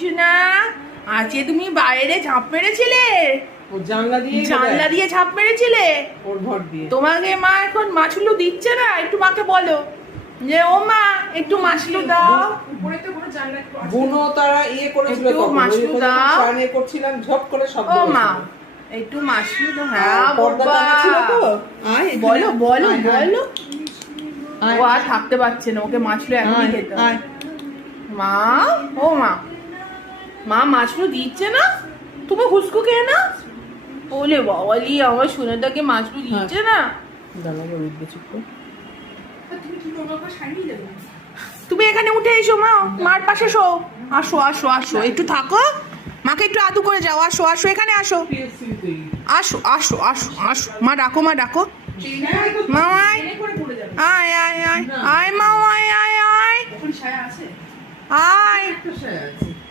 শোনা, আজকে তুমি বাইরে ঝাঁপ মেরেছিলে? ও জানলা দিয়ে ঝাঁপ মেরেছিলে? ওর ঘর দিয়ে তোমাকে মা এখন মাছগুলো দিচ্ছে না? একটু মাকে বলো যে ও মা একটু মাছগুলো দাও। বুনো তারা করেছিল, একটু মাছগুলো দাও। চানে করছিলাম, ঝপ করে শব্দ ও হয়েছিল। মা একটু মাছগুলো দাও। হ্যাঁ পর্দা বাবা, টানা ছিল তো। আয় এখানে। বলো বলো আয়, আয়। বলো। আয়, ও আর থাকতে পারছে না, ওকে মাছগুলো এখনই আয়, খেতে হবে। আয়। মা, ও মা, মা মাছগুলো দিচ্ছে না? তুমি হুসকু খেয়ে না? ওলে বাবালি, আমার সোনাটাকে মাছগুলো দিচ্ছে না। দাঁড়াও, উঠবে চুপ করে। তুমি এখানে উঠে এসো মা, মার পাশে শো। আসো আসো আসো, একটু থাকো, মাকে একটু আদু করে যাও। আসো আসো, এখানে আসো, আসো আসো আসো আসো। মা ডাকো, মা ডাকো। মা আয় আয় আয় আয় আয়, মা আয় আয় আয় আয়।